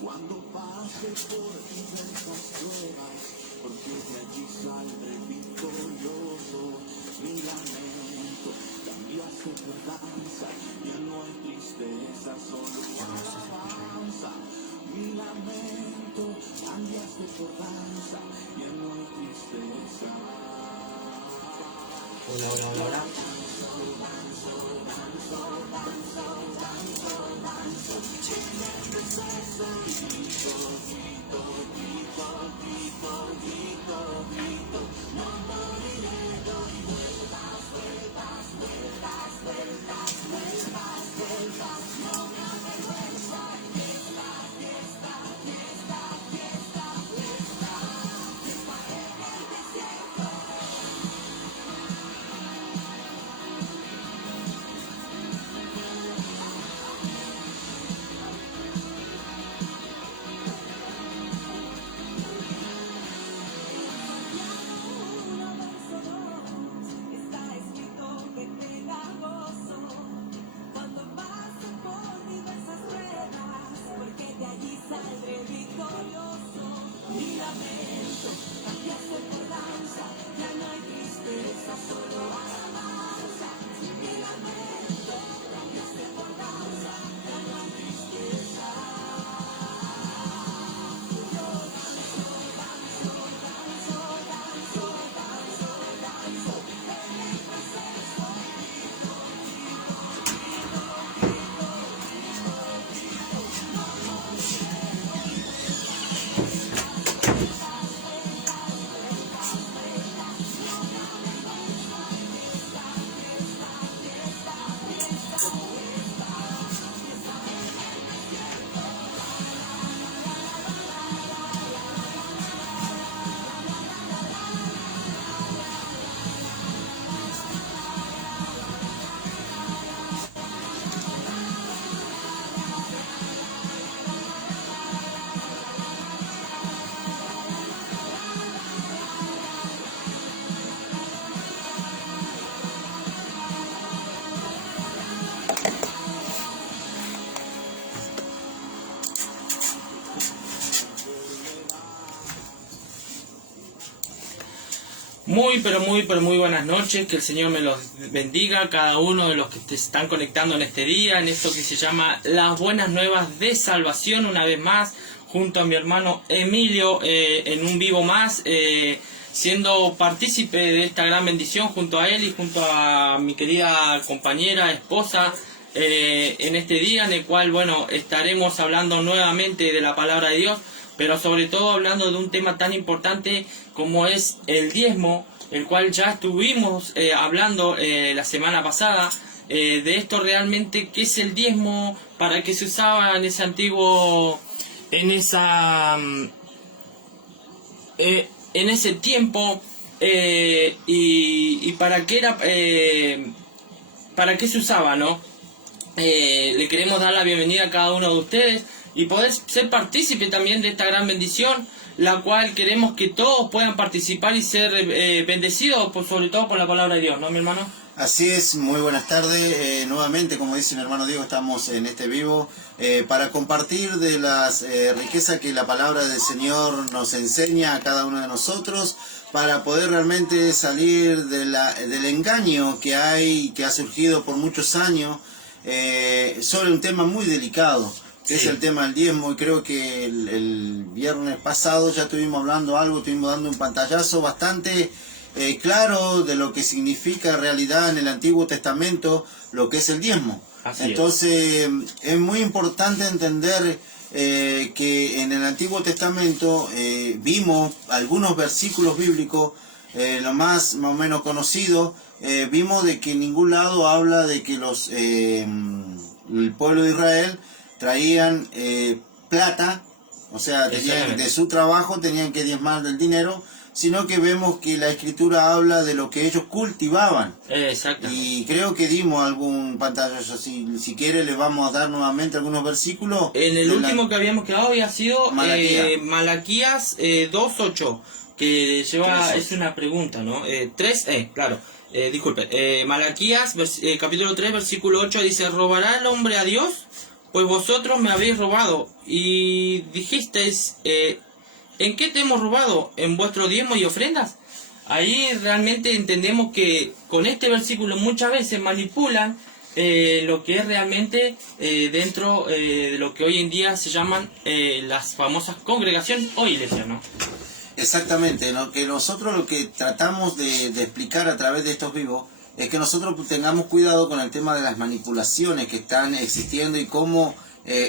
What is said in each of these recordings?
Cuando pase por diversas pruebas, porque de allí saldré victorioso. Mi lamento cambiaste por danza, ya no hay tristeza, solo alabanza. Mi lamento cambiaste por danza, ya no hay tristeza. Hola, hola, hola, hola. Muy buenas noches, que el Señor me los bendiga a cada uno de los que te están conectando en este día, en esto que se llama Las Buenas Nuevas de Salvación, una vez más, junto a mi hermano Emilio, en un vivo más, siendo partícipe de esta gran bendición junto a él y junto a mi querida compañera, esposa, en este día en el cual, bueno, estaremos hablando nuevamente de la palabra de Dios, pero sobre todo hablando de un tema tan importante como es el diezmo, el cual ya estuvimos hablando la semana pasada, de esto realmente, qué es el diezmo, para qué se usaba en ese antiguo, en ese tiempo, y para qué era, para qué se usaba, ¿no? Le queremos dar la bienvenida a cada uno de ustedes y poder ser partícipe también de esta gran bendición, la cual queremos que todos puedan participar y ser bendecidos, sobre todo por la palabra de Dios, ¿no, mi hermano? Así es, muy buenas tardes. Nuevamente, como dice mi hermano Diego, estamos en este vivo para compartir de las riquezas que la palabra del Señor nos enseña a cada uno de nosotros, para poder realmente salir del engaño que hay, que ha surgido por muchos años, sobre un tema muy delicado, que es el tema del diezmo. Y creo que el viernes pasado ya estuvimos hablando algo, estuvimos dando un pantallazo bastante claro de lo que significa en realidad en el Antiguo Testamento lo que es el diezmo. Entonces es muy importante entender que en el Antiguo Testamento vimos algunos versículos bíblicos, lo más o menos conocido, vimos de que en ningún lado habla de que el pueblo de Israel traían plata, o sea, de su trabajo tenían que diezmar del dinero, sino que vemos que la Escritura habla de lo que ellos cultivaban. Y creo que dimos algún pantallazo, si quiere les vamos a dar nuevamente algunos versículos. En el último que habíamos quedado había sido Malaquías 2.8, que lleva, es una pregunta, ¿no? 3, claro. Malaquías, capítulo 3, versículo 8 dice: ¿robará el hombre a Dios? Pues vosotros me habéis robado. Y dijisteis, ¿en qué te hemos robado? ¿En vuestro diezmo y ofrendas? Ahí realmente entendemos que con este versículo muchas veces manipulan lo que es realmente dentro de lo que hoy en día se llaman las famosas congregaciones o iglesias, ¿no? Exactamente, que nosotros lo que tratamos de explicar a través de estos vivos es que nosotros tengamos cuidado con el tema de las manipulaciones que están existiendo y cómo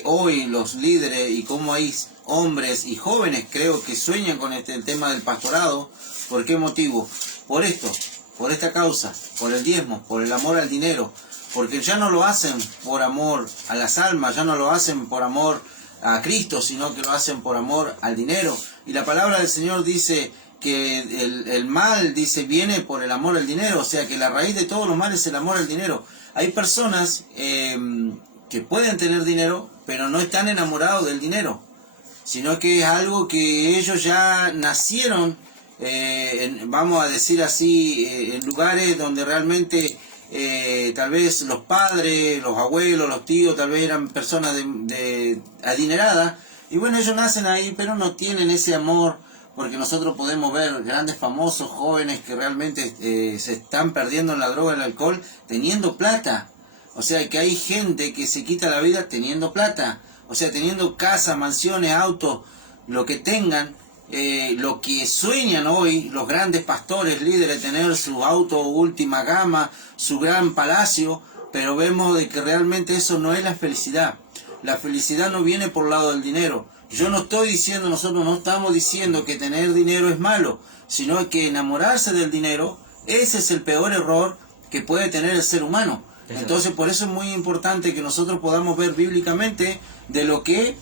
hoy los líderes y cómo hay hombres y jóvenes, creo, que sueñan con el tema del pastorado. ¿Por qué motivo? Por esto, por esta causa, por el diezmo, por el amor al dinero, porque ya no lo hacen por amor a las almas, ya no lo hacen por amor a Cristo, sino que lo hacen por amor al dinero. Y la palabra del Señor dice que el mal, dice, viene por el amor al dinero, o sea que la raíz de todos los males es el amor al dinero. Hay personas que pueden tener dinero, pero no están enamorados del dinero, sino que es algo que ellos ya nacieron, vamos a decir así, en lugares donde realmente tal vez los padres, los abuelos, los tíos, tal vez eran personas de adineradas, y bueno, ellos nacen ahí, pero no tienen ese amor, porque nosotros podemos ver grandes famosos jóvenes que realmente se están perdiendo en la droga y el alcohol teniendo plata. O sea que hay gente que se quita la vida teniendo plata, o sea, teniendo casas, mansiones, autos, lo que tengan. Lo que sueñan hoy los grandes pastores, líderes, tener su auto última gama, su gran palacio, pero vemos de que realmente eso no es la felicidad. La felicidad no viene por el lado del dinero. Yo no estoy diciendo, nosotros no estamos diciendo que tener dinero es malo, sino que enamorarse del dinero, ese es el peor error que puede tener el ser humano. Entonces por eso es muy importante que nosotros podamos ver bíblicamente de lo que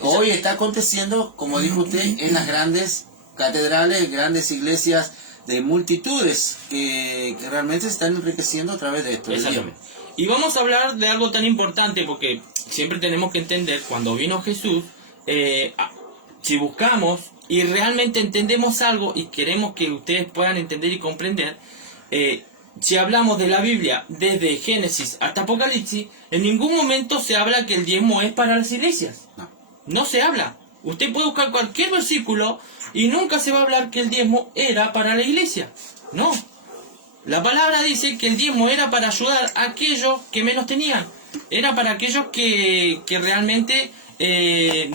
hoy está aconteciendo, como dijo usted, en las grandes catedrales, grandes iglesias de multitudes que realmente se están enriqueciendo a través de esto. Exactamente. Y vamos a hablar de algo tan importante, porque siempre tenemos que entender, cuando vino Jesús, si buscamos y realmente entendemos algo y queremos que ustedes puedan entender y comprender, si hablamos de la Biblia desde Génesis hasta Apocalipsis, en ningún momento se habla que el diezmo es para las iglesias. No se habla. Usted puede buscar cualquier versículo y nunca se va a hablar que el diezmo era para la iglesia. No. La palabra dice que el diezmo era para ayudar a aquellos que menos tenían. Era para aquellos que realmente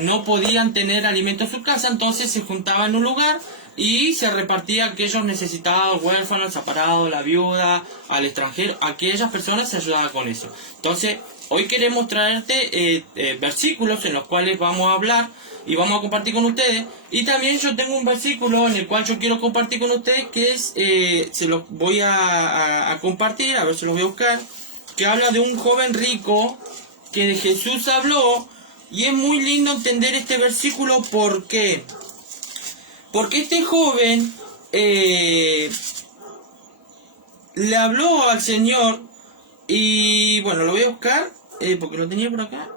no podían tener alimento en su casa, entonces se juntaban en un lugar y se repartía a aquellos necesitados, huérfanos, desamparados, la viuda, al extranjero, aquellas personas se ayudaban con eso. Entonces, hoy queremos traerte versículos en los cuales vamos a hablar y vamos a compartir con ustedes. Y también yo tengo un versículo en el cual yo quiero compartir con ustedes, que es, se los voy a compartir, a ver si los voy a buscar, que habla de un joven rico que de Jesús habló. Y es muy lindo entender este versículo. ¿Por qué? Porque este joven le habló al Señor. Y bueno, lo voy a buscar porque lo tenía por acá.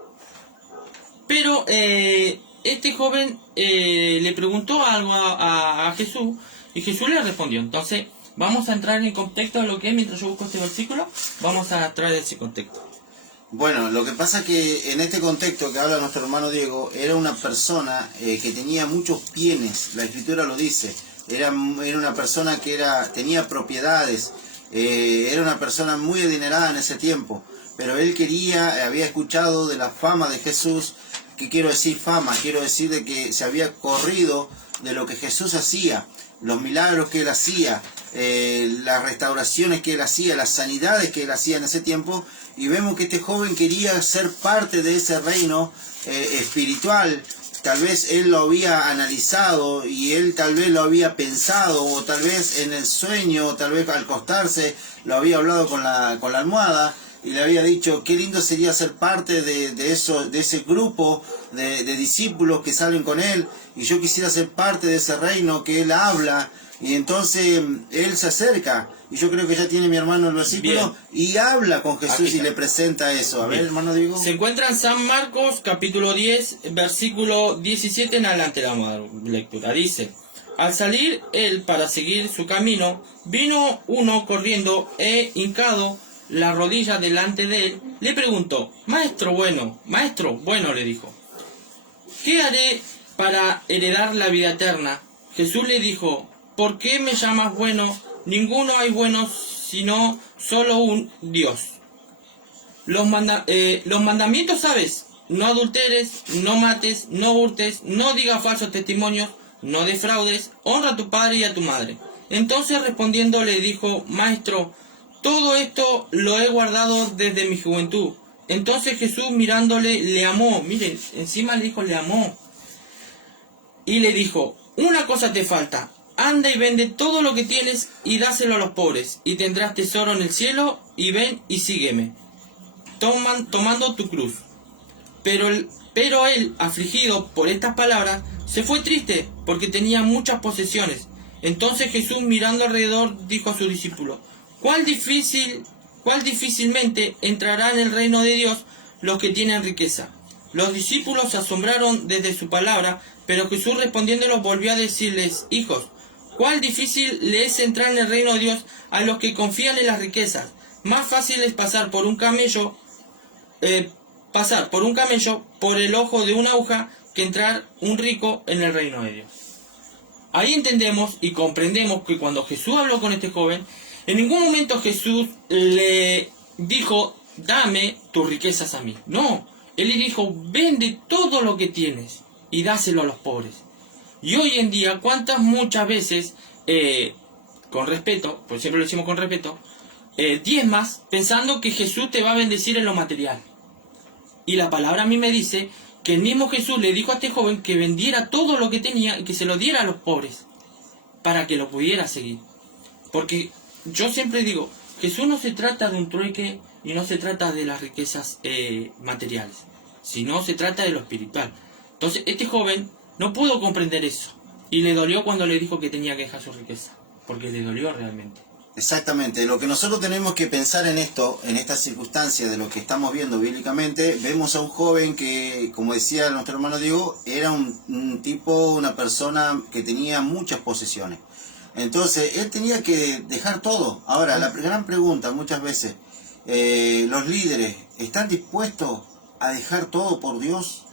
Pero este joven le preguntó algo a Jesús y Jesús le respondió. Entonces vamos a entrar en el contexto de lo que es. Mientras yo busco este versículo, vamos a traer ese contexto. Bueno, lo que pasa es que en este contexto que habla nuestro hermano Diego, era una persona que tenía muchos bienes, la escritura lo dice, era una persona que tenía propiedades, era una persona muy adinerada en ese tiempo, pero él había escuchado de la fama de Jesús. ¿Qué quiero decir fama? Quiero decir de que se había corrido de lo que Jesús hacía, los milagros que él hacía, las restauraciones que él hacía, las sanidades que él hacía en ese tiempo, y vemos que este joven quería ser parte de ese reino espiritual. Tal vez él lo había analizado y él tal vez lo había pensado, o tal vez en el sueño, tal vez al acostarse, lo había hablado con la almohada y le había dicho qué lindo sería ser parte de ese grupo de discípulos que salen con él, y yo quisiera ser parte de ese reino que él habla. Y entonces él se acerca, y yo creo que ya tiene mi hermano el versículo, bien, y habla con Jesús y le presenta eso. A ver, hermano Diego. Se encuentra en San Marcos, capítulo 10, versículo 17 en adelante, la lectura. Dice: Al salir él para seguir su camino, vino uno corriendo e hincado la rodilla delante de él, le preguntó: maestro bueno, le dijo, ¿qué haré para heredar la vida eterna? Jesús le dijo: ¿por qué me llamas bueno? Ninguno hay bueno sino solo un Dios. Los mandamientos sabes: no adulteres, no mates, no hurtes, no digas falsos testimonios, no defraudes, honra a tu padre y a tu madre. Entonces respondiendo le dijo: maestro, todo esto lo he guardado desde mi juventud. Entonces Jesús mirándole le amó. Miren, encima le dijo le amó. Y le dijo: una cosa te falta. Anda y vende todo lo que tienes y dáselo a los pobres, y tendrás tesoro en el cielo, y ven y sígueme, tomando tu cruz. Pero él, afligido por estas palabras, se fue triste, porque tenía muchas posesiones. Entonces Jesús, mirando alrededor, dijo a sus discípulos: ¿Cuál difícilmente entrará en el reino de Dios los que tienen riqueza? Los discípulos se asombraron desde su palabra, pero Jesús respondiéndolos volvió a decirles: hijos, ¿cuál difícil le es entrar en el reino de Dios a los que confían en las riquezas? Más fácil es pasar por un camello por el ojo de una aguja que entrar un rico en el reino de Dios. Ahí entendemos y comprendemos que cuando Jesús habló con este joven, en ningún momento Jesús le dijo: dame tus riquezas a mí. No, él le dijo: vende todo lo que tienes y dáselo a los pobres. Y hoy en día, muchas veces, con respeto, pues siempre lo decimos con respeto, diezmas pensando que Jesús te va a bendecir en lo material. Y la palabra a mí me dice que el mismo Jesús le dijo a este joven que vendiera todo lo que tenía y que se lo diera a los pobres para que lo pudiera seguir. Porque yo siempre digo, Jesús no se trata de un trueque y no se trata de las riquezas materiales, sino se trata de lo espiritual. Entonces este joven no pudo comprender eso y le dolió cuando le dijo que tenía que dejar su riqueza, porque le dolió realmente. Exactamente, lo que nosotros tenemos que pensar en esto, en esta circunstancia de lo que estamos viendo bíblicamente, vemos a un joven que, como decía nuestro hermano Diego, era un tipo, una persona que tenía muchas posesiones. Entonces, él tenía que dejar todo. Ahora, la gran pregunta muchas veces, ¿los líderes están dispuestos a dejar todo por Dios?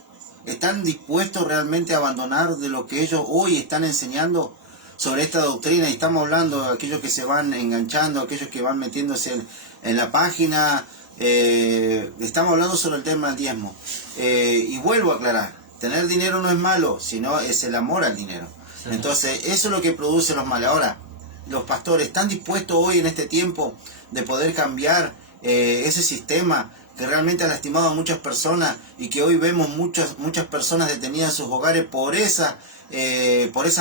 ¿Están dispuestos realmente a abandonar de lo que ellos hoy están enseñando sobre esta doctrina? Y estamos hablando de aquellos que se van enganchando, aquellos que van metiéndose en la página. Estamos hablando sobre el tema del diezmo. Y vuelvo a aclarar, tener dinero no es malo, sino es el amor al dinero. Entonces, eso es lo que produce los males. Ahora, los pastores están dispuestos hoy en este tiempo de poder cambiar ese sistema que realmente ha lastimado a muchas personas y que hoy vemos muchas personas detenidas en sus hogares por esas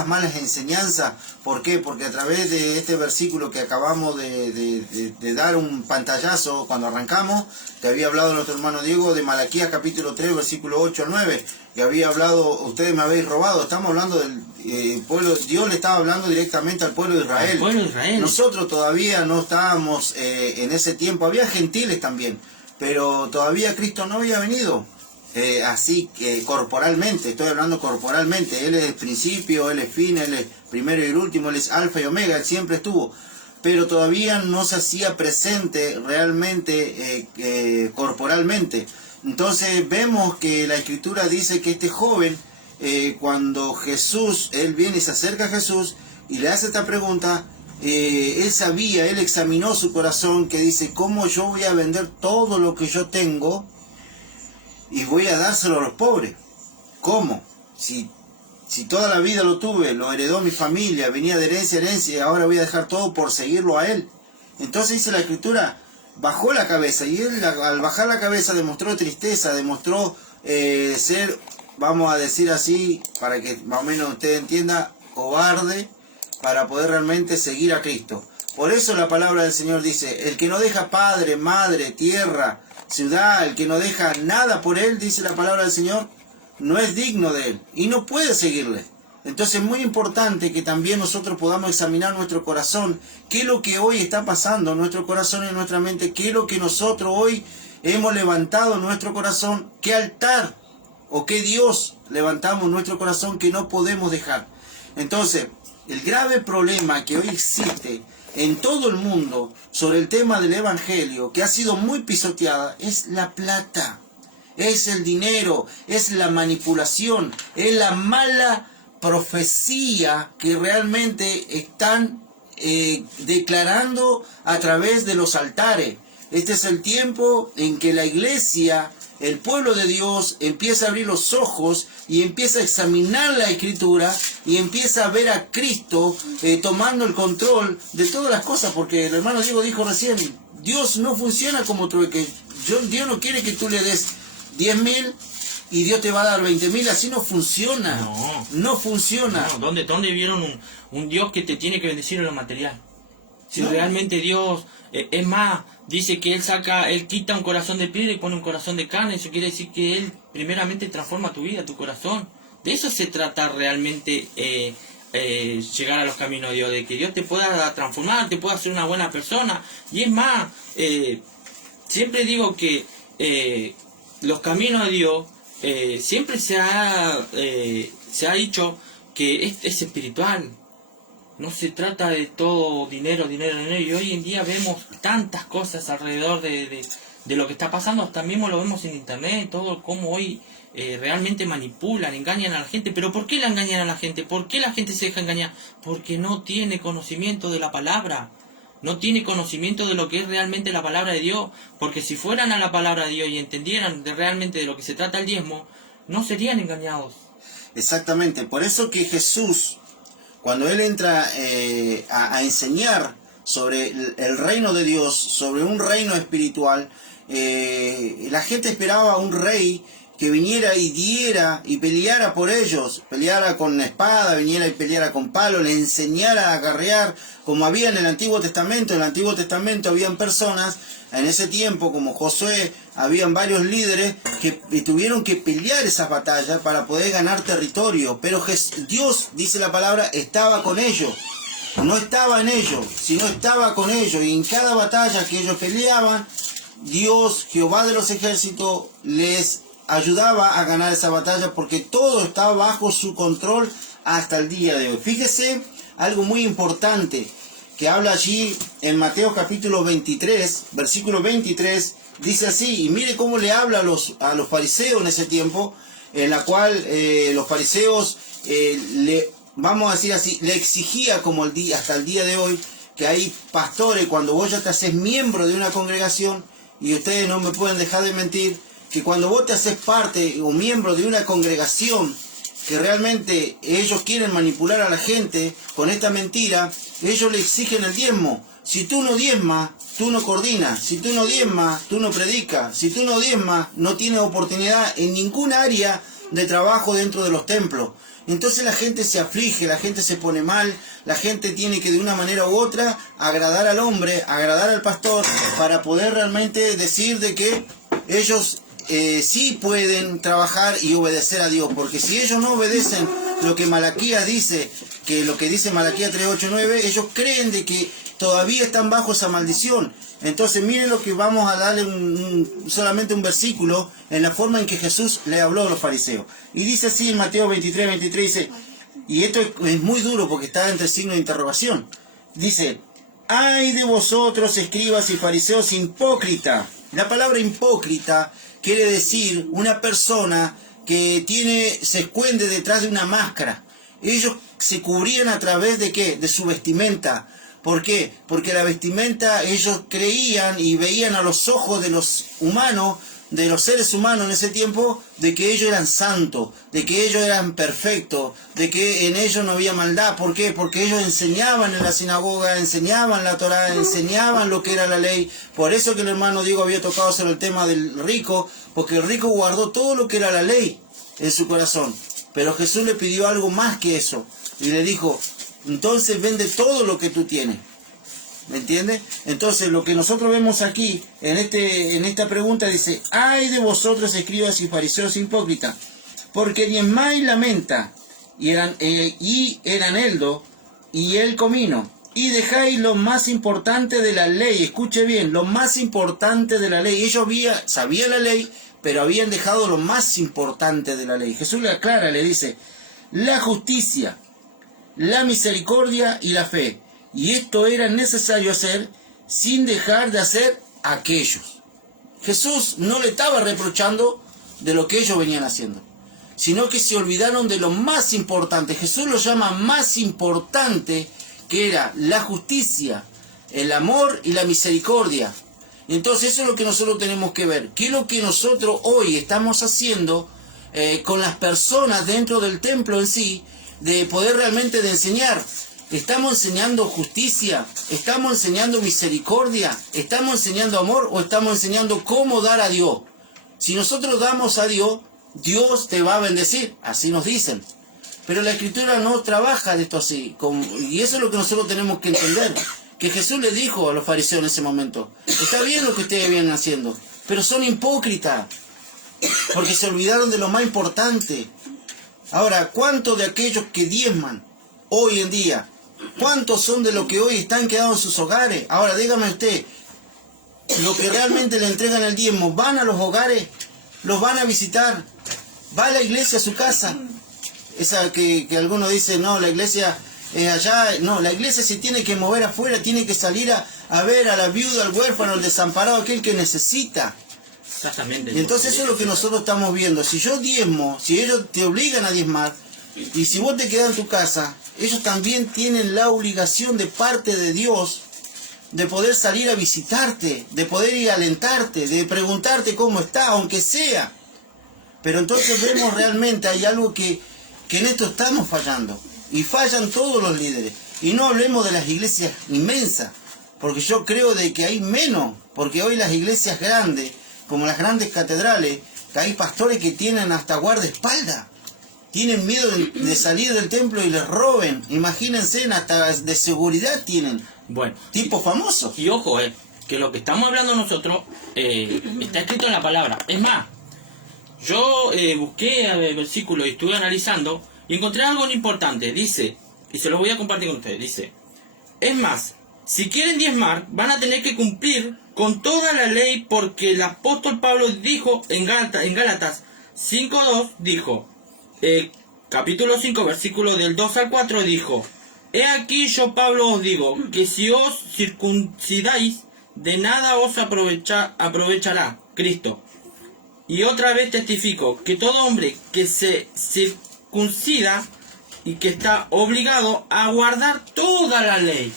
malas enseñanzas. ¿Por qué? Porque a través de este versículo que acabamos de dar un pantallazo cuando arrancamos, que había hablado nuestro hermano Diego de Malaquías capítulo 3, versículo 8 al 9, que había hablado: ustedes me habéis robado. Estamos hablando del pueblo. Dios le estaba hablando directamente al pueblo de Israel. Nosotros todavía no estábamos en ese tiempo. Había gentiles también, pero todavía Cristo no había venido. Así que corporalmente, estoy hablando corporalmente, Él es el principio, Él es fin, Él es primero y el último, Él es alfa y omega, Él siempre estuvo, pero todavía no se hacía presente realmente corporalmente. Entonces vemos que la Escritura dice que este joven, cuando Jesús, él viene y se acerca a Jesús y le hace esta pregunta, él sabía, él examinó su corazón, que dice: ¿cómo yo voy a vender todo lo que yo tengo y voy a dárselo a los pobres? ¿Cómo? Si toda la vida lo tuve, lo heredó mi familia, venía de herencia a herencia, y ahora voy a dejar todo por seguirlo a él. Entonces dice la Escritura, bajó la cabeza, y él al bajar la cabeza demostró tristeza, demostró ser, vamos a decir así, para que más o menos usted entienda, cobarde, para poder realmente seguir a Cristo. Por eso la palabra del Señor dice: el que no deja padre, madre, tierra, ciudad, el que no deja nada por él, dice la palabra del Señor, no es digno de él y no puede seguirle. Entonces es muy importante que también nosotros podamos examinar nuestro corazón, qué es lo que hoy está pasando en nuestro corazón y en nuestra mente, qué es lo que nosotros hoy hemos levantado en nuestro corazón, qué altar o qué Dios levantamos en nuestro corazón que no podemos dejar. Entonces, el grave problema que hoy existe en todo el mundo sobre el tema del evangelio, que ha sido muy pisoteada, es la plata, es el dinero, es la manipulación, es la mala profecía que realmente están declarando a través de los altares. Este es el tiempo en que la iglesia, el pueblo de Dios, empieza a abrir los ojos y empieza a examinar la Escritura y empieza a ver a Cristo tomando el control de todas las cosas, porque el hermano Diego dijo recién, Dios no funciona como trueque. Dios no quiere que tú le des 10.000 y Dios te va a dar 20.000, así no funciona. No funciona. No, ¿dónde vieron un Dios que te tiene que bendecir en lo material? Si No. realmente Dios, es más, dice que Él quita un corazón de piedra y pone un corazón de carne. Eso quiere decir que Él primeramente transforma tu vida, tu corazón. De eso se trata realmente llegar a los caminos de Dios, de que Dios te pueda transformar, te pueda hacer una buena persona. Y es más, siempre digo que los caminos de Dios, siempre se ha dicho que es espiritual. No se trata de todo dinero. Y hoy en día vemos tantas cosas alrededor de lo que está pasando. Hasta mismo lo vemos en internet, todo como hoy realmente manipulan, engañan a la gente. ¿Pero por qué la engañan a la gente? ¿Por qué la gente se deja engañar? Porque no tiene conocimiento de la palabra. No tiene conocimiento de lo que es realmente la palabra de Dios. Porque si fueran a la palabra de Dios y entendieran realmente de lo que se trata el diezmo, no serían engañados. Exactamente. Por eso que Jesús, cuando Él entra a enseñar sobre el reino de Dios, sobre un reino espiritual, la gente esperaba a un rey que viniera y diera y peleara por ellos, peleara con espada, viniera y peleara con palo, le enseñara a guerrear, como había en el Antiguo Testamento. En el Antiguo Testamento habían personas, en ese tiempo, como Josué, habían varios líderes que tuvieron que pelear esas batallas para poder ganar territorio, pero Dios, dice la palabra, estaba con ellos. No estaba en ellos, sino estaba con ellos, y en cada batalla que ellos peleaban, Dios, Jehová de los ejércitos, les ayudaba a ganar esa batalla, porque todo estaba bajo su control hasta el día de hoy. Fíjese algo muy importante que habla allí en Mateo capítulo 23, versículo 23, dice así, y mire cómo le habla a los fariseos en ese tiempo, en la cual los fariseos vamos a decir así, le exigía como hasta el día de hoy, que hay pastores, cuando vos ya te haces miembro de una congregación, y ustedes no me pueden dejar de mentir, que cuando vos te haces parte o miembro de una congregación, que realmente ellos quieren manipular a la gente con esta mentira, ellos le exigen el diezmo. Si tú no diezmas, tú no coordinas. Si tú no diezmas, tú no predicas. Si tú no diezmas, no tienes oportunidad en ningún área de trabajo dentro de los templos. Entonces la gente se aflige, la gente se pone mal, la gente tiene que de una manera u otra agradar al hombre, agradar al pastor, para poder realmente decir de que ellos sí pueden trabajar y obedecer a Dios. Porque si ellos no obedecen lo que Malaquías dice, que lo que dice Malaquías 3:8-9, ellos creen de que todavía están bajo esa maldición. Entonces miren lo que vamos a darle solamente un versículo en la forma en que Jesús le habló a los fariseos. Y dice así en Mateo 23:23, dice, y esto es muy duro porque está entre signos de interrogación. Dice, ay de vosotros, escribas y fariseos hipócritas. La palabra hipócrita quiere decir una persona que se esconde detrás de una máscara. Ellos se cubrían a través de ¿qué? De su vestimenta. ¿Por qué? Porque la vestimenta, ellos creían y veían a los ojos de los humanos, de los seres humanos en ese tiempo, de que ellos eran santos, de que ellos eran perfectos, de que en ellos no había maldad. ¿Por qué? Porque ellos enseñaban en la sinagoga, enseñaban la Torá, enseñaban lo que era la ley. Por eso que el hermano Diego había tocado sobre el tema del rico, porque el rico guardó todo lo que era la ley en su corazón. Pero Jesús le pidió algo más que eso, y le dijo, entonces vende todo lo que tú tienes. ¿Me entiendes? Entonces lo que nosotros vemos aquí en esta pregunta dice, ay de vosotros escribas y fariseos hipócritas, porque diezmáis la menta y el eneldo y el comino, y dejáis lo más importante de la ley. Escuche bien, lo más importante de la ley. Ellos sabían la ley, pero habían dejado lo más importante de la ley. Jesús le aclara, le dice, la justicia, la misericordia y la fe. Y esto era necesario hacer sin dejar de hacer aquellos. Jesús no le estaba reprochando de lo que ellos venían haciendo, sino que se olvidaron de lo más importante. Jesús lo llama más importante, que era la justicia, el amor y la misericordia. Entonces eso es lo que nosotros tenemos que ver. ¿Qué es lo que nosotros hoy estamos haciendo con las personas dentro del templo en sí, de poder realmente de enseñar? ¿Estamos enseñando justicia? ¿Estamos enseñando misericordia? ¿Estamos enseñando amor? ¿O estamos enseñando cómo dar a Dios? Si nosotros damos a Dios, Dios te va a bendecir, así nos dicen. Pero la Escritura no trabaja de esto así. Y eso es lo que nosotros tenemos que entender. Que Jesús le dijo a los fariseos en ese momento: está bien lo que ustedes vienen haciendo, pero son hipócritas, porque se olvidaron de lo más importante. Ahora, ¿cuántos de aquellos que diezman hoy en día, cuántos son de los que hoy están quedados en sus hogares? Ahora, dígame usted, los que realmente le entregan el diezmo, ¿van a los hogares? ¿Los van a visitar? ¿Va a la iglesia a su casa? Esa que algunos dicen, no, la iglesia es allá. No, la iglesia se tiene que mover afuera, tiene que salir a ver a la viuda, al huérfano, al desamparado, aquel que necesita. Exactamente. Y entonces eso es lo que nosotros estamos viendo. Si yo diezmo, si ellos te obligan a diezmar, y si vos te quedas en tu casa, ellos también tienen la obligación de parte de Dios de poder salir a visitarte, de poder ir a alentarte, de preguntarte cómo está, aunque sea. Pero entonces vemos realmente, hay algo que en esto estamos fallando. Y fallan todos los líderes. Y no hablemos de las iglesias inmensas, porque yo creo de que hay menos, porque hoy las iglesias grandes, como las grandes catedrales, que hay pastores que tienen hasta guardaespaldas. Tienen miedo de salir del templo y les roben. Imagínense, hasta de seguridad tienen. Bueno, Tipos famosos. y ojo, que lo que estamos hablando nosotros está escrito en la palabra. Es más, yo busqué el versículo y estuve analizando y encontré algo importante. Dice, y se lo voy a compartir con ustedes, dice: es más, si quieren diezmar, van a tener que cumplir con toda la ley, porque el apóstol Pablo dijo en Gálatas 5:2, dijo, capítulo 5, versículo del 2 al 4, dijo: he aquí yo, Pablo, os digo, que si os circuncidáis, de nada os aprovechará Cristo. Y otra vez testifico que todo hombre que se circuncida y que está obligado a guardar toda la ley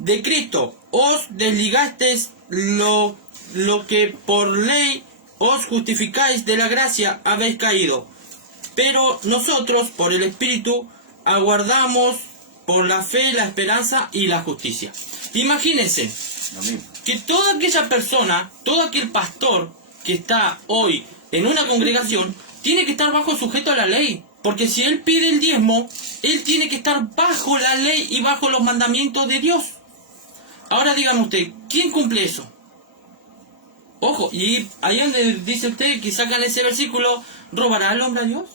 de Cristo, os desligasteis lo que por ley os justificáis de la gracia, habéis caído. Pero nosotros, por el Espíritu, aguardamos por la fe, la esperanza y la justicia. Imagínense que toda aquella persona, todo aquel pastor que está hoy en una congregación, tiene que estar bajo sujeto a la ley. Porque si él pide el diezmo, él tiene que estar bajo la ley y bajo los mandamientos de Dios. Ahora dígame usted, ¿quién cumple eso? Ojo, y ahí donde dice usted que sacan ese versículo, ¿robará el hombre a Dios?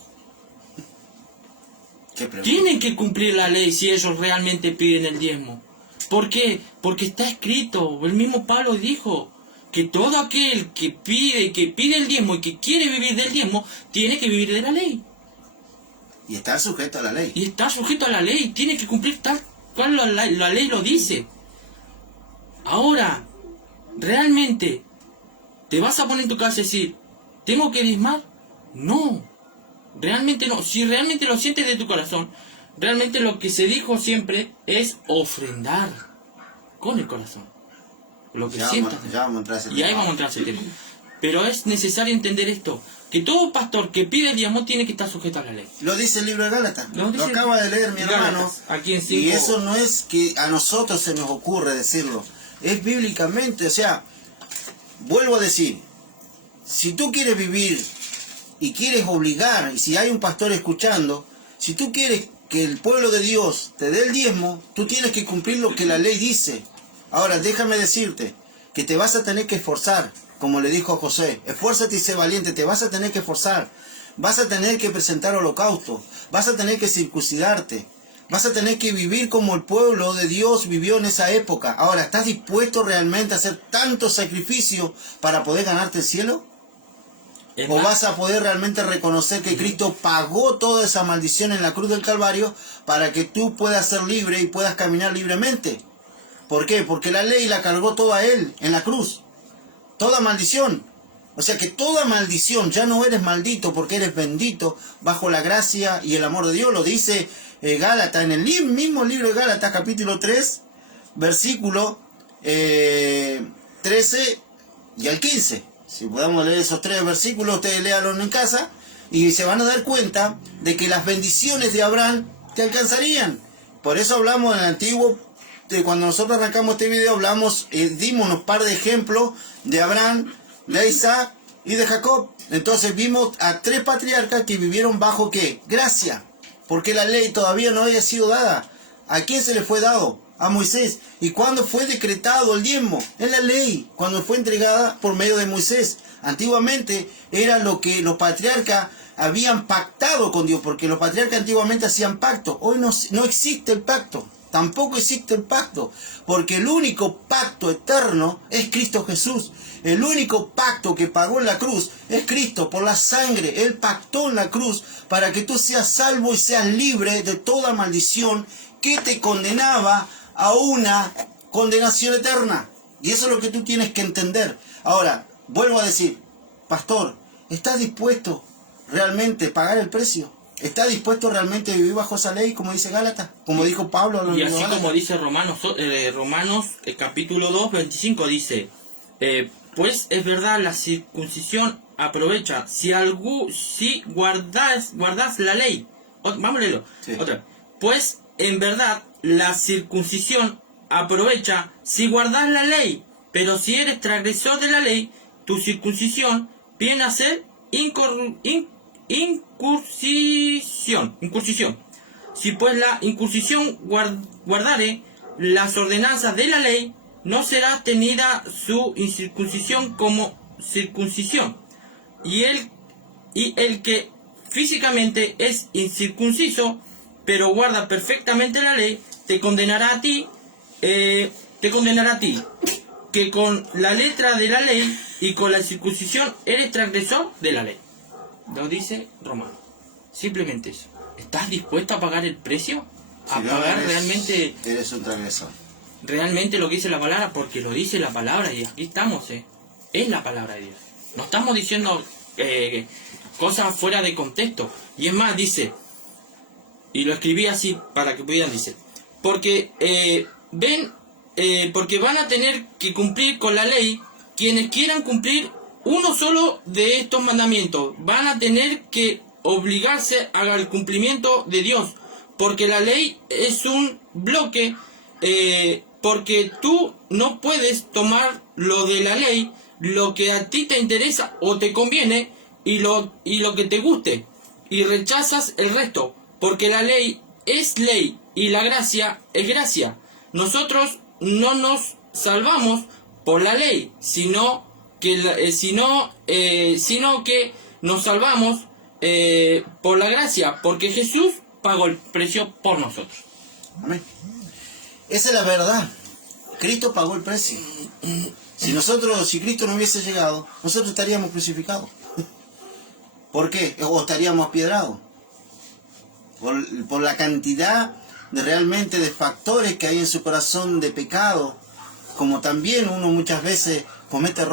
Tienen que cumplir la ley si ellos realmente piden el diezmo. ¿Por qué? Porque está escrito, el mismo Pablo dijo, que todo aquel que pide el diezmo y que quiere vivir del diezmo, tiene que vivir de la ley. Y está sujeto a la ley. Y está sujeto a la ley, tiene que cumplir tal cual la ley lo dice. Ahora, ¿realmente te vas a poner en tu casa y decir, ¿tengo que diezmar? No, realmente no. Si realmente lo sientes de tu corazón, realmente lo que se dijo siempre es ofrendar con el corazón. Lo que sientas. Ya vamos a entrar a ese Y ahí tema. vamos a entrar a ese tema. Pero es necesario entender esto, que todo pastor que pide el diezmo tiene que estar sujeto a la ley. Lo dice el libro de Gálatas. Lo dice- Lo acaba de leer mi hermano. Gálatas, aquí en Y 5. eso no es que a nosotros se nos ocurre decirlo. Es bíblicamente. O sea, vuelvo a decir, si tú quieres vivir y quieres obligar, y si hay un pastor escuchando, si tú quieres que el pueblo de Dios te dé el diezmo, tú tienes que cumplir lo que la ley dice. Ahora, déjame decirte que te vas a tener que esforzar, como le dijo a José. Esfuérzate y sé valiente, te vas a tener que esforzar. Vas a tener que presentar holocausto, vas a tener que circuncidarte, vas a tener que vivir como el pueblo de Dios vivió en esa época. Ahora, ¿estás dispuesto realmente a hacer tanto sacrificio para poder ganarte el cielo? Es ¿O más, vas a poder realmente reconocer que Cristo pagó toda esa maldición en la cruz del Calvario para que tú puedas ser libre y puedas caminar libremente? ¿Por qué? Porque la ley la cargó toda Él en la cruz. Toda maldición. O sea que toda maldición, ya no eres maldito porque eres bendito bajo la gracia y el amor de Dios. Lo dice Gálatas, en el mismo libro de Gálatas, capítulo 3, versículo 13 y al 15. Si podemos leer esos 3 versículos, ustedes léanlos en casa y se van a dar cuenta de que las bendiciones de Abraham te alcanzarían. Por eso hablamos en el antiguo, cuando nosotros arrancamos este video, hablamos, dimos unos par de ejemplos de Abraham, de Isaac y de Jacob. Entonces vimos a 3 patriarcas que vivieron bajo ¿qué? Gracia, porque la ley todavía no había sido dada. ¿A quién se le fue dado? A Moisés. ¿Y cuándo fue decretado el diezmo? En la ley, cuando fue entregada por medio de Moisés. Antiguamente era lo que los patriarcas habían pactado con Dios, porque los patriarcas antiguamente hacían pacto. Hoy no existe el pacto, tampoco existe el pacto, porque el único pacto eterno es Cristo Jesús. El único pacto que pagó en la cruz es Cristo, por la sangre. Él pactó en la cruz para que tú seas salvo y seas libre de toda maldición que te condenaba a una condenación eterna. Y eso es lo que tú tienes que entender. Ahora, vuelvo a decir, pastor, ¿estás dispuesto realmente a pagar el precio? ¿Estás dispuesto realmente a vivir bajo esa ley, como dice Gálatas? Como dijo Pablo a los y así Gálatas. como dice Romanos capítulo 2, 25, dice, pues es verdad, la circuncisión aprovecha si guardás la ley. Vamos a leerlo. Sí. Otra. Pues en verdad la circuncisión aprovecha si guardás la ley, pero si eres transgresor de la ley, tu circuncisión viene a ser incursión. Si pues la incursión guardare las ordenanzas de la ley, no será tenida su incircuncisión como circuncisión. Y el que físicamente es incircunciso, pero guarda perfectamente la ley, te condenará a ti, que con la letra de la ley y con la circuncisión eres transgresor de la ley. Lo dice Romano. Simplemente eso. ¿Estás dispuesto a pagar el precio? A Si no, pagar realmente eres un transgresor. realmente lo que dice la palabra, porque lo dice la palabra y aquí estamos, es la palabra de Dios. No estamos diciendo cosas fuera de contexto. Y es más, dice, y lo escribí así para que pudieran, dice, porque porque van a tener que cumplir con la ley quienes quieran cumplir uno solo de estos mandamientos. Van a tener que obligarse al cumplimiento de Dios, porque la ley es un bloque, porque tú no puedes tomar lo de la ley, lo que a ti te interesa o te conviene y lo que te guste, y rechazas el resto, porque la ley es ley y la gracia es gracia. Nosotros no nos salvamos por la ley, sino que nos salvamos por la gracia, porque Jesús pagó el precio por nosotros. Amén. Esa es la verdad. Cristo pagó el precio. Si Cristo no hubiese llegado, nosotros estaríamos crucificados. ¿Por qué? O estaríamos apiedrados. Por la cantidad realmente de factores que hay en su corazón de pecado, como también uno muchas veces comete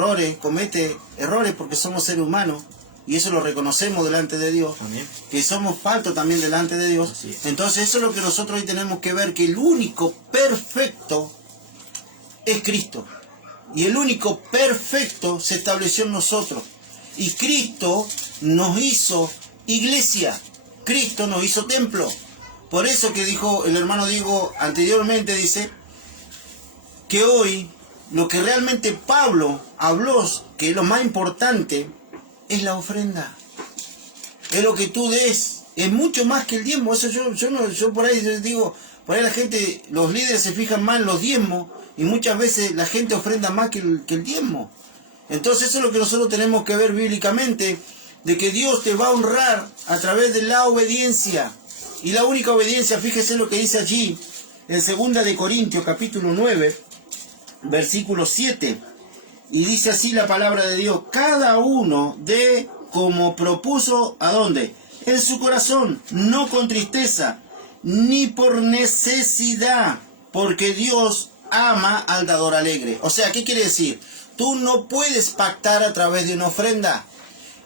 errores porque somos seres humanos, y eso lo reconocemos delante de Dios. Amén. Que somos faltos también delante de Dios. Entonces eso es lo que nosotros hoy tenemos que ver, que el único perfecto es Cristo, y el único perfecto se estableció en nosotros, y Cristo nos hizo iglesia, Cristo nos hizo templo. Por eso que dijo el hermano Diego anteriormente, dice que hoy lo que realmente Pablo habló, que es lo más importante, es la ofrenda. Es lo que tú des, es mucho más que el diezmo. Eso yo por ahí digo, por ahí la gente, los líderes se fijan más en los diezmos, y muchas veces la gente ofrenda más que el diezmo. Entonces eso es lo que nosotros tenemos que ver bíblicamente, de que Dios te va a honrar a través de la obediencia. Y la única obediencia, fíjese lo que dice allí, en 2 de Corintios, capítulo 9, versículo 7. Y dice así la palabra de Dios: cada uno dé como propuso, ¿a dónde? En su corazón, no con tristeza, ni por necesidad, porque Dios ama al dador alegre. O sea, ¿qué quiere decir? Tú no puedes pactar a través de una ofrenda.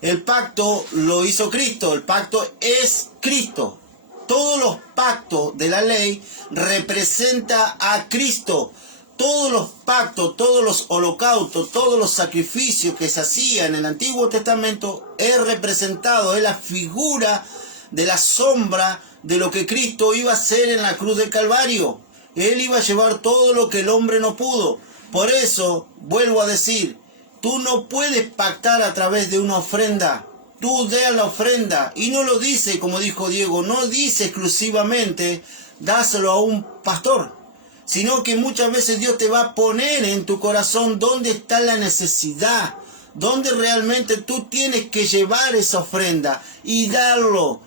El pacto lo hizo Cristo, el pacto es Cristo. Todos los pactos de la ley representan a Cristo. Todos los pactos, todos los holocaustos, todos los sacrificios que se hacían en el Antiguo Testamento es representado, es la figura de la sombra de lo que Cristo iba a hacer en la cruz del Calvario. Él iba a llevar todo lo que el hombre no pudo. Por eso, vuelvo a decir, tú no puedes pactar a través de una ofrenda. Tú das la ofrenda y no lo dice, como dijo Diego, no dice exclusivamente dáselo a un pastor, sino que muchas veces Dios te va a poner en tu corazón dónde está la necesidad, dónde realmente tú tienes que llevar esa ofrenda y darlo,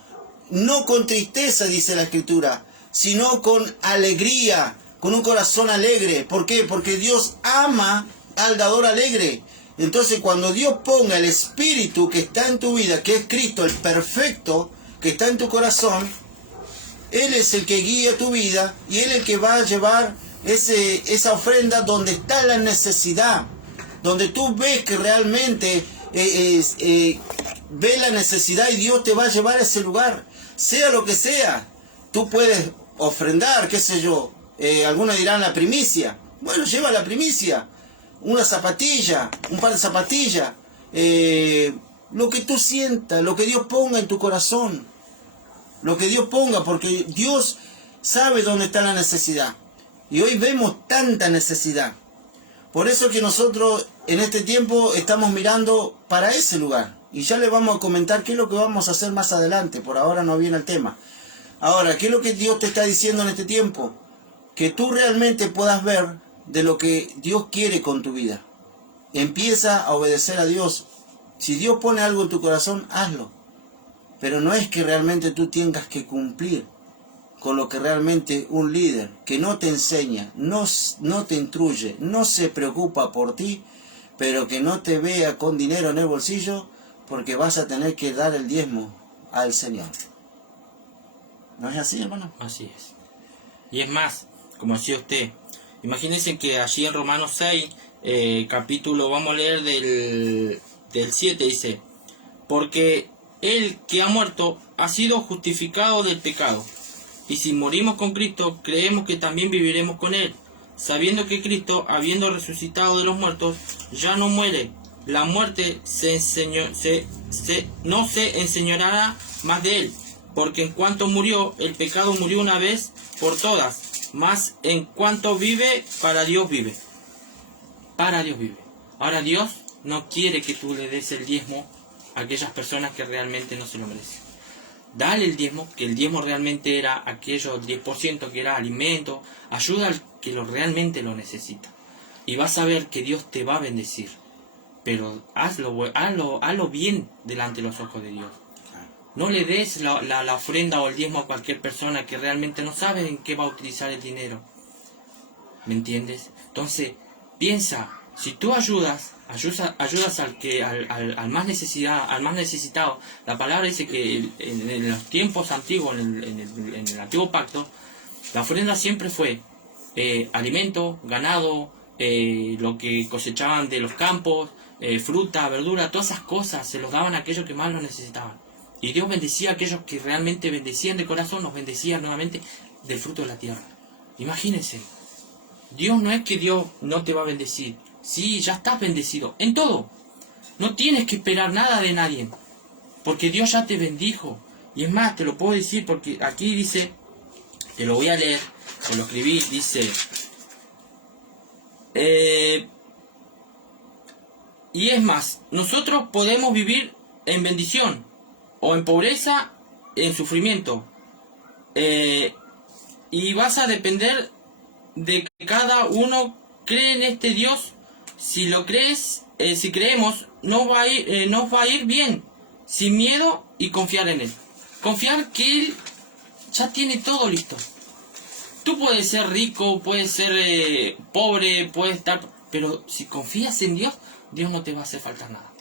no con tristeza, dice la Escritura, sino con alegría, con un corazón alegre. ¿Por qué? Porque Dios ama al dador alegre. Entonces, cuando Dios ponga el Espíritu que está en tu vida, que es Cristo, el perfecto, que está en tu corazón, Él es el que guía tu vida y Él es el que va a llevar esa ofrenda donde está la necesidad, donde tú ves que realmente ves la necesidad y Dios te va a llevar a ese lugar, sea lo que sea. Tú puedes ofrendar, qué sé yo, algunos dirán la primicia. Bueno, lleva la primicia, una zapatilla, un par de zapatillas, lo que tú sientas, lo que Dios ponga en tu corazón. Lo que Dios ponga, porque Dios sabe dónde está la necesidad. Y hoy vemos tanta necesidad. Por eso que nosotros en este tiempo estamos mirando para ese lugar. Y ya les vamos a comentar qué es lo que vamos a hacer más adelante. Por ahora no viene el tema. Ahora, ¿qué es lo que Dios te está diciendo en este tiempo? Que tú realmente puedas ver de lo que Dios quiere con tu vida. Empieza a obedecer a Dios. Si Dios pone algo en tu corazón, hazlo. Pero no es que realmente tú tengas que cumplir con lo que realmente un líder que no te enseña, no te instruye, no se preocupa por ti, pero que no te vea con dinero en el bolsillo, porque vas a tener que dar el diezmo al Señor. ¿No es así, hermano? Así es. Y es más, como decía usted, imagínense que allí en Romanos 6, capítulo, vamos a leer del 7, dice, porque el que ha muerto ha sido justificado del pecado. Y si morimos con Cristo, creemos que también viviremos con Él, sabiendo que Cristo, habiendo resucitado de los muertos, ya no muere. La muerte no se enseñoreará más de Él, porque en cuanto murió, el pecado murió una vez por todas, mas en cuanto vive, para Dios vive. Para Dios vive. Ahora Dios no quiere que tú le des el diezmo a aquellas personas que realmente no se lo merecen. Dale el diezmo, que el diezmo realmente era aquello 10% que era alimento, ayuda al que realmente lo necesita. Y vas a ver que Dios te va a bendecir. Pero hazlo bien delante de los ojos de Dios. No le des la ofrenda o el diezmo a cualquier persona que realmente no sabe en qué va a utilizar el dinero. ¿Me entiendes? Entonces, piensa, si tú ayudas al más necesitado. La palabra dice que en los tiempos antiguos, en el antiguo pacto, la ofrenda siempre fue alimento, ganado, lo que cosechaban de los campos, fruta, verdura, todas esas cosas se los daban a aquellos que más lo necesitaban. Y Dios bendecía a aquellos que realmente bendecían de corazón, los bendecía nuevamente del fruto de la tierra. Imagínense, Dios no es que Dios no te va a bendecir. Sí, ya estás bendecido en todo. No tienes que esperar nada de nadie, porque Dios ya te bendijo. Y es más, te lo puedo decir porque aquí dice, te lo voy a leer, te lo escribí, dice, y es más, nosotros podemos vivir en bendición o en pobreza, en sufrimiento, y vas a depender de que cada uno cree en este Dios. Si lo crees, si creemos, nos va a ir bien, sin miedo, y confiar en Él. Confiar que Él ya tiene todo listo. Tú puedes ser rico, puedes ser pobre, puedes estar, pero si confías en Dios, Dios no te va a hacer falta nada.